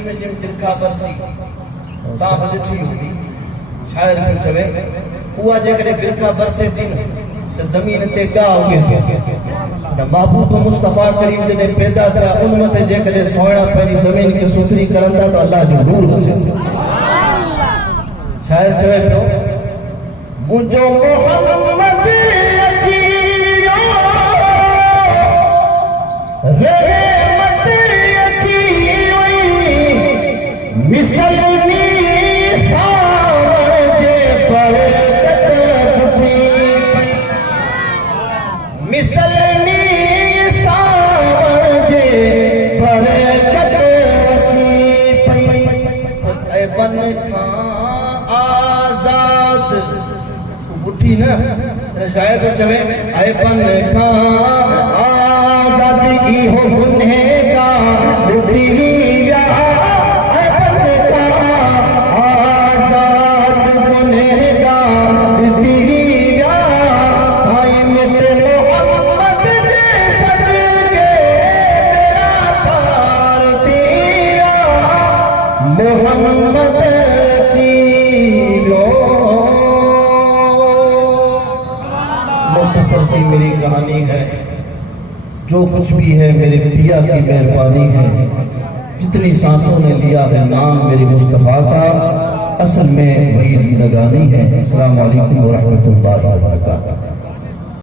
दिल में जिम दिलखा बरसी ता ॾिठी हूंदी शायर पियो चवे उहा जेकॾहिं बिरखा बरसे थी न त ज़मीन ते गाह उगे थो त महबूब मुस्तफ़ा करीम जॾहिं पैदा थिया उन मथे जेकॾहिं सोहिणा पंहिंजी ज़मीन खे सुथरी करनि था त अल्लाह जो नूर वसे शायर चवे पियो मुंहिंजो मोहम्मद अची वियो रहमत अची वई मिसलनी सावण जे बरकत टुटी पई मिसलनी सावण जे बरकत वसी पई ऐं बन खां आज़ाद उठी न शायर पियो चवे ऐं बन खां आज़ाद इहो गुनहगार उठी विया मुख्तसर सी मेरी कहानी है जो कुछ भी है मेरे पिया की मेहरबानी है जितनी सांसों ने लिया है नाम मेरे मुस्तफ़ा का असल में वही जिंदगानी है। अस्सलाम वालेकुम व रहमतुल्लाहि व बरकातहू।